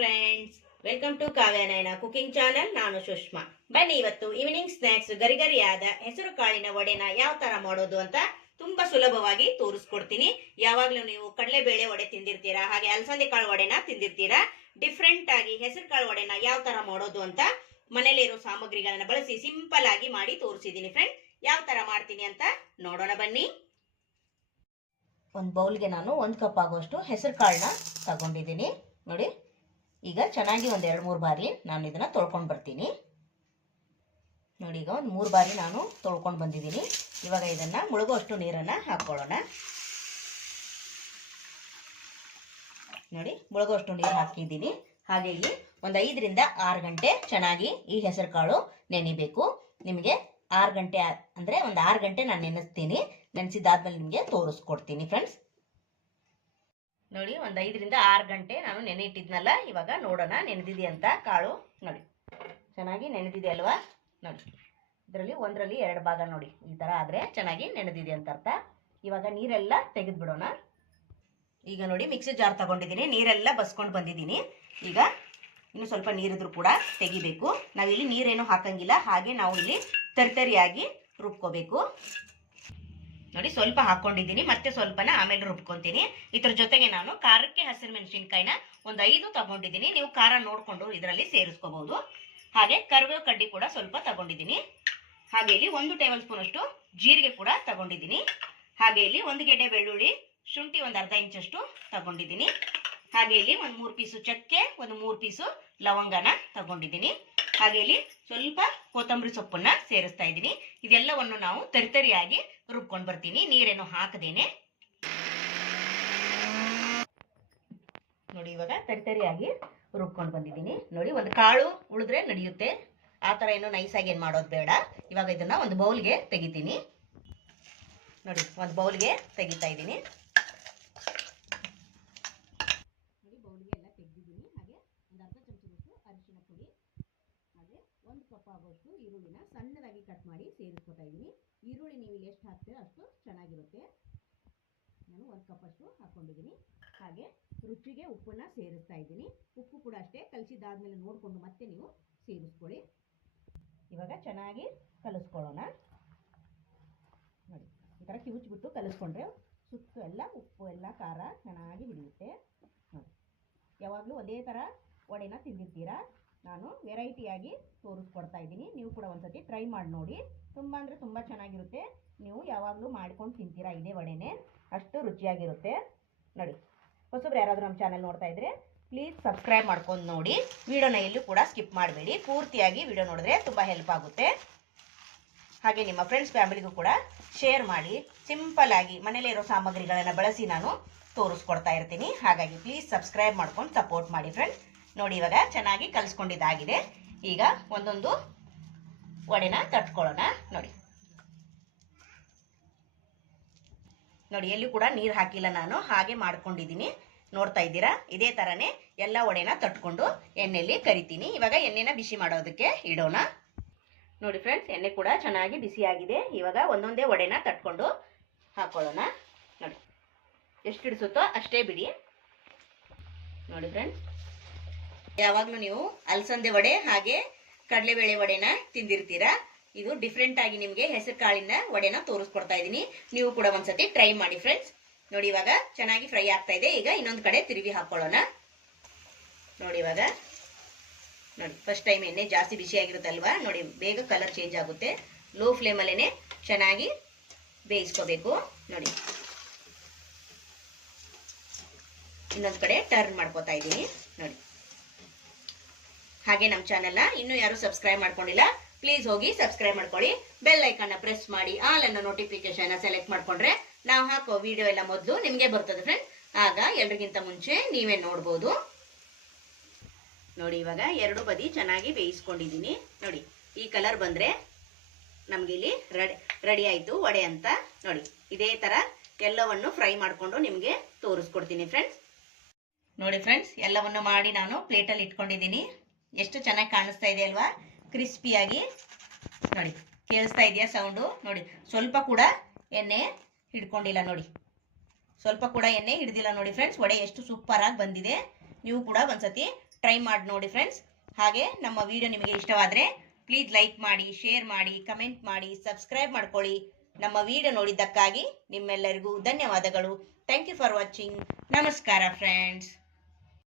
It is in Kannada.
Friends welcome to Kavyanayana cooking channel ನಾನು ಸುಷ್ಮಾ. ಬನ್ನಿ ಇವತ್ತು ಈವ್ನಿಂಗ್ ಸ್ನ್ಯಾಕ್ಸ್ ಗರಿಗರಿಯಾದ ಹೆಸರು ಕಾಳಿನ ವಡೆನ ಯಾವ ತರ ಮಾಡೋದು ಅಂತ ತುಂಬಾ ಸುಲಭವಾಗಿ ತೋರಿಸ್ಕೊಡ್ತೀನಿ. ಯಾವಾಗ್ಲೂ ನೀವು ಕಡಲೆಬೇಳೆ ವಡೆ ತಿಂದಿರ್ತೀರಾ, ಹಾಗೆ ಅಲಸಂದೆ ಕಾಳು ವಡೆನ ತಿಂದಿರ್ತೀರಾ ಡಿಫ್ರೆಂಟ್ ಆಗಿ ಹೆಸರು ಕಾಳು ವಡೆನ ಯಾವ ತರ ಮಾಡೋದು ಅಂತ ಮನೇಲಿ ಇರೋ ಸಾಮಗ್ರಿಗಳನ್ನ ಬಳಸಿ ಸಿಂಪಲ್ ಆಗಿ ಮಾಡಿ ತೋರಿಸಿದೀನಿ ಫ್ರೆಂಡ್ ಯಾವ ತರ ಮಾಡ್ತೀನಿ ಅಂತ ನೋಡೋಣ ಬನ್ನಿ. ಒಂದು ಬೌಲ್ಗೆ ನಾನು ಒಂದು ಕಪ್ ಆಗುವಷ್ಟು ಹೆಸರು ಕಾಳನ್ನ ತಗೊಂಡಿದ್ದೀನಿ ನೋಡಿ. ಈಗ ಚೆನ್ನಾಗಿ ಒಂದು ಎರಡು ಮೂರು ಬಾರಿ ನಾನು ಇದನ್ನು ತೊಳ್ಕೊಂಡು ಬರ್ತೀನಿ. ನೋಡಿ, ಈಗ ಒಂದು ಮೂರು ಬಾರಿ ನಾನು ತೊಳ್ಕೊಂಡು ಬಂದಿದ್ದೀನಿ. ಇವಾಗ ಇದನ್ನು ಮುಳುಗುವಷ್ಟು ನೀರನ್ನು ಹಾಕ್ಕೊಳ್ಳೋಣ ನೋಡಿ, ಮುಳುಗುವಷ್ಟು ನೀರು ಹಾಕಿದ್ದೀನಿ. ಹಾಗೆ ಇಲ್ಲಿ ಒಂದು ಐದರಿಂದ ಆರು ಗಂಟೆ ಚೆನ್ನಾಗಿ ಈ ಹೆಸರು ಕಾಳು ನೆನಿಬೇಕು. ನಿಮಗೆ ಆರು ಗಂಟೆ ಅಂದ್ರೆ ಒಂದು ಆರು ಗಂಟೆ ನಾನು ನೆನೆಸ್ತೀನಿ. ನೆನೆಸಿದಾದ್ಮೇಲೆ ನಿಮಗೆ ತೋರಿಸ್ಕೊಡ್ತೀನಿ ಫ್ರೆಂಡ್ಸ್ ನೋಡಿ, ಒಂದು ಐದರಿಂದ ಆರು ಗಂಟೆ ನಾನು ನೆನೆ ಇಟ್ಟಿದ್ನಲ್ಲ ಇವಾಗ ನೋಡೋಣ ನೆನೆದಿದೆ ಅಂತ ಕಾಳು ನೋಡಿ. ಚೆನ್ನಾಗಿ ನೆನೆದಿದೆ ಅಲ್ವಾ? ನೋಡಿ. ಇದರಲ್ಲಿ ಒಂದರಲ್ಲಿ ಎರಡು ಭಾಗ ನೋಡಿ, ಈ ಥರ ಆದರೆ ಚೆನ್ನಾಗಿ ನೆನೆದಿದೆ ಅಂತ ಅರ್ಥ. ಇವಾಗ ನೀರೆಲ್ಲ ತೆಗೆದ್ಬಿಡೋಣ. ಈಗ ನೋಡಿ, ಮಿಕ್ಸಿ ಜಾರ್ ತಗೊಂಡಿದ್ದೀನಿ, ನೀರೆಲ್ಲ ಬಸ್ಕೊಂಡು ಬಂದಿದ್ದೀನಿ. ಈಗ ಇನ್ನು ಸ್ವಲ್ಪ ನೀರಿದ್ರು ಕೂಡ ತೆಗಿಬೇಕು. ನಾವಿಲ್ಲಿ ನೀರೇನು ಹಾಕಂಗಿಲ್ಲ, ಹಾಗೆ ನಾವು ಇಲ್ಲಿ ತರ್ತರಿಯಾಗಿ ರುಬ್ಕೋಬೇಕು. ನೋಡಿ, ಸ್ವಲ್ಪ ಹಾಕೊಂಡಿದ್ದೀನಿ. ಮತ್ತೆ ಸ್ವಲ್ಪನ ಆಮೇಲೆ ರುಬ್ಕೊಂತೀನಿ. ಇದ್ರ ಜೊತೆಗೆ ನಾನು ಖಾರಕ್ಕೆ ಹಸಿರು ಮೆಣಸಿನ್ಕಾಯಿನ ಒಂದು ಐದು ತಗೊಂಡಿದ್ದೀನಿ. ನೀವು ಖಾರ ನೋಡಿಕೊಂಡು ಇದರಲ್ಲಿ ಸೇರಿಸ್ಕೋಬಹುದು. ಹಾಗೆ ಕರಿಬೇವು ಕಡ್ಡಿ ಕೂಡ ಸ್ವಲ್ಪ ತಗೊಂಡಿದ್ದೀನಿ. ಹಾಗೆ ಇಲ್ಲಿ ಒಂದು ಟೇಬಲ್ ಸ್ಪೂನ್ ಅಷ್ಟು ಜೀರಿಗೆ ಕೂಡ ತಗೊಂಡಿದ್ದೀನಿ. ಹಾಗೆ ಇಲ್ಲಿ ಒಂದು ಗೆಡ್ಡೆ ಬೆಳ್ಳುಳ್ಳಿ ಶುಂಠಿ ಒಂದು ಅರ್ಧ ಇಂಚಷ್ಟು ತಗೊಂಡಿದ್ದೀನಿ. ಹಾಗೆ ಇಲ್ಲಿ ಒಂದು ಮೂರು ಪೀಸು ಚಕ್ಕೆ, ಒಂದು ಮೂರು ಪೀಸು ಲವಂಗನ ತಗೊಂಡಿದ್ದೀನಿ. ಹಾಗೆ ಇಲ್ಲಿ ಸ್ವಲ್ಪ ಕೊತ್ತಂಬರಿ ಸೊಪ್ಪನ್ನ ಸೇರಿಸ್ತಾ ಇದ್ದೀನಿ. ಇದೆಲ್ಲವನ್ನು ನಾವು ತರಿತರಿಯಾಗಿ ರುಬ್ಕೊಂಡು ಬರ್ತೀನಿ. ನೀರೇನು ಹಾಕದೇನೆ. ನೋಡಿ, ಇವಾಗ ತರಿತರಿಯಾಗಿ ರುಬ್ಕೊಂಡು ಬಂದಿದ್ದೀನಿ. ನೋಡಿ, ಒಂದು ಕಾಳು ಉಳಿದ್ರೆ ನಡೆಯುತ್ತೆ. ಆ ಥರ ಏನು ನೈಸಾಗಿ ಏನು ಮಾಡೋದು ಬೇಡ. ಇವಾಗ ಇದನ್ನ ಒಂದು ಬೌಲ್ಗೆ ತೆಗಿತೀನಿ. ನೋಡಿ, ಒಂದು ಬೌಲ್ಗೆ ತೆಗಿತಾ ಇದ್ದೀನಿ ನೋಡಿ ಬೌಲ್ಗೆ ಎಲ್ಲ ತೆಗೆದಿದ್ದೀನಿ ಹಾಗೆ ಒಂದು ಅರ್ಧ ಚಮಚದಷ್ಟು ಅರಿಶಿನ ಪುಡಿ ಹಾಗೆ ಆಗೋಷ್ಟು ಈರುಳ್ಳಿನ ಸಣ್ಣದಾಗಿ ಕಟ್ ಮಾಡಿ ಸೇರಿಸ್ಕೊತಾ ಇದ್ದೀನಿ. ಈರುಳ್ಳಿ ನೀವು ಎಷ್ಟು ಹಾಕ್ತೀರೋ ಅಷ್ಟು ಚೆನ್ನಾಗಿರುತ್ತೆ. ನಾನು ಒಂದು ಕಪ್ ಅಷ್ಟು ಹಾಕ್ಕೊಂಡಿದ್ದೀನಿ. ಹಾಗೆ ರುಚಿಗೆ ಉಪ್ಪನ್ನ ಸೇರಿಸ್ತಾ ಇದ್ದೀನಿ. ಉಪ್ಪು ಕೂಡ ಅಷ್ಟೇ. ಕಲಸಿದಾದ್ಮೇಲೆ ನೋಡಿಕೊಂಡು ಮತ್ತೆ ನೀವು ಸೇರಿಸ್ಕೊಳ್ಳಿ. ಇವಾಗ ಚೆನ್ನಾಗಿ ಕಲಿಸ್ಕೊಳ್ಳೋಣ. ನೋಡಿ, ಈ ಥರ ಕಿವುಚ್ಬಿಟ್ಟು ಕಲಿಸ್ಕೊಂಡ್ರೆ ಸುತ್ತು ಎಲ್ಲ, ಉಪ್ಪು ಎಲ್ಲ, ಖಾರ ಚೆನ್ನಾಗಿ ಹಿಡಿಯುತ್ತೆ. ನೋಡಿ, ಯಾವಾಗಲೂ ಅದೇ ಥರ ವಡೆನ ತಿಂದಿರ್ತೀರಾ? ನಾನು ವೆರೈಟಿಯಾಗಿ ತೋರಿಸ್ಕೊಡ್ತಾ ಇದ್ದೀನಿ. ನೀವು ಕೂಡ ಒಂದ್ಸತಿ ಟ್ರೈ ಮಾಡಿ ನೋಡಿ. ತುಂಬ ಅಂದರೆ ತುಂಬ ಚೆನ್ನಾಗಿರುತ್ತೆ. ನೀವು ಯಾವಾಗಲೂ ಮಾಡ್ಕೊಂಡು ತಿಂತೀರಾ ಇದೇ ವಡೆನೆ. ಅಷ್ಟು ರುಚಿಯಾಗಿರುತ್ತೆ. ನೋಡಿ, ಹೊಸಬ್ರು ಯಾರಾದರೂ ನಮ್ಮ ಚಾನಲ್ ನೋಡ್ತಾ ಇದ್ರೆ ಪ್ಲೀಸ್ ಸಬ್ಸ್ಕ್ರೈಬ್ ಮಾಡ್ಕೊಂಡು ನೋಡಿ. ವಿಡಿಯೋನ ಎಲ್ಲೂ ಕೂಡ ಸ್ಕಿಪ್ ಮಾಡಬೇಡಿ. ಪೂರ್ತಿಯಾಗಿ ವಿಡಿಯೋ ನೋಡಿದ್ರೆ ತುಂಬ ಹೆಲ್ಪ್ ಆಗುತ್ತೆ. ಹಾಗೆ ನಿಮ್ಮ ಫ್ರೆಂಡ್ಸ್ ಫ್ಯಾಮಿಲಿಗೂ ಕೂಡ ಶೇರ್ ಮಾಡಿ. ಸಿಂಪಲ್ ಆಗಿ ಮನೇಲಿ ಇರೋ ಸಾಮಗ್ರಿಗಳನ್ನು ಬಳಸಿ ನಾನು ತೋರಿಸ್ಕೊಡ್ತಾ ಇರ್ತೀನಿ. ಹಾಗಾಗಿ ಪ್ಲೀಸ್ ಸಬ್ಸ್ಕ್ರೈಬ್ ಮಾಡ್ಕೊಂಡು ಸಪೋರ್ಟ್ ಮಾಡಿ ಫ್ರೆಂಡ್ಸ್ ನೋಡಿ ಇವಾಗ ಚೆನ್ನಾಗಿ ಕಲಿಸ್ಕೊಂಡಿದ್ದಾಗಿದೆ. ಈಗ ಒಂದೊಂದು ವಡೆನ ತಟ್ಕೊಳ್ಳೋಣ. ನೋಡಿ. ನೋಡಿ, ಎಲ್ಲಿ ಕೂಡ ನೀರು ಹಾಕಿಲ್ಲ ನಾನು. ಹಾಗೆ ಮಾಡ್ಕೊಂಡಿದ್ದೀನಿ. ನೋಡ್ತಾ ಇದ್ದೀರಾ? ಇದೇ ಥರನೇ ಎಲ್ಲ ವಡೆನ ತಟ್ಕೊಂಡು ಎಣ್ಣೆಯಲ್ಲಿ ಕರಿತೀನಿ. ಇವಾಗ ಎಣ್ಣೆನ ಬಿಸಿ ಮಾಡೋದಕ್ಕೆ ಇಡೋಣ. ನೋಡಿ ಫ್ರೆಂಡ್ಸ್ ಎಣ್ಣೆ ಕೂಡ ಚೆನ್ನಾಗಿ ಬಿಸಿಯಾಗಿದೆ ಇವಾಗ ಒಂದೊಂದೇ ವಡೆನ ತಟ್ಕೊಂಡು ಹಾಕೊಳ್ಳೋಣ. ನೋಡಿ. ಎಷ್ಟು ಹಿಡಿಸುತ್ತೋ ಅಷ್ಟೇ ಬಿಡಿ. ನೋಡಿ ಫ್ರೆಂಡ್ಸ್ ಯಾವಾಗಲೂ ನೀವು ಅಲಸಂದೆ ವಡೆ ಹಾಗೆ ಕಡಲೆಬೇಳೆ ವಡೆನ ತಿಂದಿರ್ತೀರಾ? ಇದು ಡಿಫ್ರೆಂಟ್ ಆಗಿ ನಿಮಗೆ ಹೆಸರು ಕಾಳಿನ ವಡೆನ ತೋರಿಸ್ಕೊಡ್ತಾ ಇದ್ದೀನಿ. ನೀವು ಕೂಡ ಒಂದ್ಸತಿ ಟ್ರೈ ಮಾಡಿ ಫ್ರೆಂಡ್ಸ್ ನೋಡಿ ಇವಾಗ ಚೆನ್ನಾಗಿ ಫ್ರೈ ಆಗ್ತಾ ಇದೆ. ಈಗ ಇನ್ನೊಂದು ಕಡೆ ತಿರುವಿ ಹಾಕೊಳ್ಳೋಣ. ನೋಡಿ ಇವಾಗ. ನೋಡಿ ಫಸ್ಟ್ ಟೈಮ್ ಎಣ್ಣೆ ಜಾಸ್ತಿ ಬಿಸಿ ಆಗಿರುತ್ತಲ್ವಾ? ನೋಡಿ, ಬೇಗ ಕಲರ್ ಚೇಂಜ್ ಆಗುತ್ತೆ. ಲೋ ಫ್ಲೇಮಲ್ಲೇನೆ ಚೆನ್ನಾಗಿ ಬೇಯಿಸ್ಕೋಬೇಕು. ನೋಡಿ. ಇನ್ನೊಂದು ಕಡೆ ಟರ್ನ್ ಮಾಡ್ಕೋತಾ ಇದ್ದೀನಿ. ನೋಡಿ. ಹಾಗೆ ನಮ್ಮ ಚಾನೆಲ್ನ ಇನ್ನೂ ಯಾರು ಸಬ್ಸ್ಕ್ರೈಬ್ ಮಾಡ್ಕೊಂಡಿಲ್ಲ ಪ್ಲೀಸ್ ಹೋಗಿ ಸಬ್ಸ್ಕ್ರೈಬ್ ಮಾಡ್ಕೊಳ್ಳಿ. ಬೆಲ್ ಐಕನ್ನ ಪ್ರೆಸ್ ಮಾಡಿ ಆಲ್ ಅನ್ನೋ ನೋಟಿಫಿಕೇಶನ್ ಸೆಲೆಕ್ಟ್ ಮಾಡ್ಕೊಂಡ್ರೆ ನಾವು ಹಾಕೋ ವಿಡಿಯೋ ಎಲ್ಲ ಮೊದಲು ನಿಮಗೆ ಬರ್ತದೆ ಫ್ರೆಂಡ್ ಆಗ ಎಲ್ರಿಗಿಂತ ಮುಂಚೆ ನೀವೇ ನೋಡ್ಬೋದು. ನೋಡಿ ಇವಾಗ ಎರಡು ಬದಿ ಚೆನ್ನಾಗಿ ಬೇಯಿಸ್ಕೊಂಡಿದ್ದೀನಿ. ನೋಡಿ, ಈ ಕಲರ್ ಬಂದ್ರೆ ನಮ್ಗೆ ಇಲ್ಲಿ ರೆಡಿ ರೆಡಿ ಆಯ್ತು, ವಡೆ ಅಂತ. ನೋಡಿ, ಇದೇ ತರ ಎಲ್ಲವನ್ನು ಫ್ರೈ ಮಾಡಿಕೊಂಡು ನಿಮಗೆ ತೋರಿಸ್ಕೊಡ್ತೀನಿ ಫ್ರೆಂಡ್ಸ್ ನೋಡಿ ಫ್ರೆಂಡ್ಸ್ ಎಲ್ಲವನ್ನು ಮಾಡಿ ನಾನು ಪ್ಲೇಟಲ್ಲಿ ಇಟ್ಕೊಂಡಿದ್ದೀನಿ. ಎಷ್ಟು ಚೆನ್ನಾಗಿ ಕಾಣಿಸ್ತಾ ಇದೆ ಅಲ್ವಾ? ಕ್ರಿಸ್ಪಿಯಾಗಿ ನೋಡಿ, ಕೇಳಿಸ್ತಾ ಇದೆಯಾ ಸೌಂಡು ನೋಡಿ, ಸ್ವಲ್ಪ ಕೂಡ ಎಣ್ಣೆ ಹಿಡ್ಕೊಂಡಿಲ್ಲ ನೋಡಿ. ಸ್ವಲ್ಪ ಕೂಡ ಎಣ್ಣೆ ಹಿಡ್ದಿಲ್ಲ ನೋಡಿ ಫ್ರೆಂಡ್ಸ್ ವಡೆ ಎಷ್ಟು ಸೂಪರ್ ಆಗಿ ಬಂದಿದೆ. ನೀವು ಕೂಡ ಒಂದ್ಸತಿ ಟ್ರೈ ಮಾಡಿ ನೋಡಿ ಫ್ರೆಂಡ್ಸ್ ಹಾಗೆ ನಮ್ಮ ವಿಡಿಯೋ ನಿಮಗೆ ಇಷ್ಟವಾದರೆ ಪ್ಲೀಸ್ ಲೈಕ್ ಮಾಡಿ ಶೇರ್ ಮಾಡಿ ಕಮೆಂಟ್ ಮಾಡಿ ಸಬ್ಸ್ಕ್ರೈಬ್ ಮಾಡ್ಕೊಳ್ಳಿ. ನಮ್ಮ ವಿಡಿಯೋ ನೋಡಿದ್ದಕ್ಕಾಗಿ ನಿಮ್ಮೆಲ್ಲರಿಗೂ ಧನ್ಯವಾದಗಳು. ಥ್ಯಾಂಕ್ ಯು ಫಾರ್ ವಾಚಿಂಗ್ ನಮಸ್ಕಾರ ಫ್ರೆಂಡ್ಸ್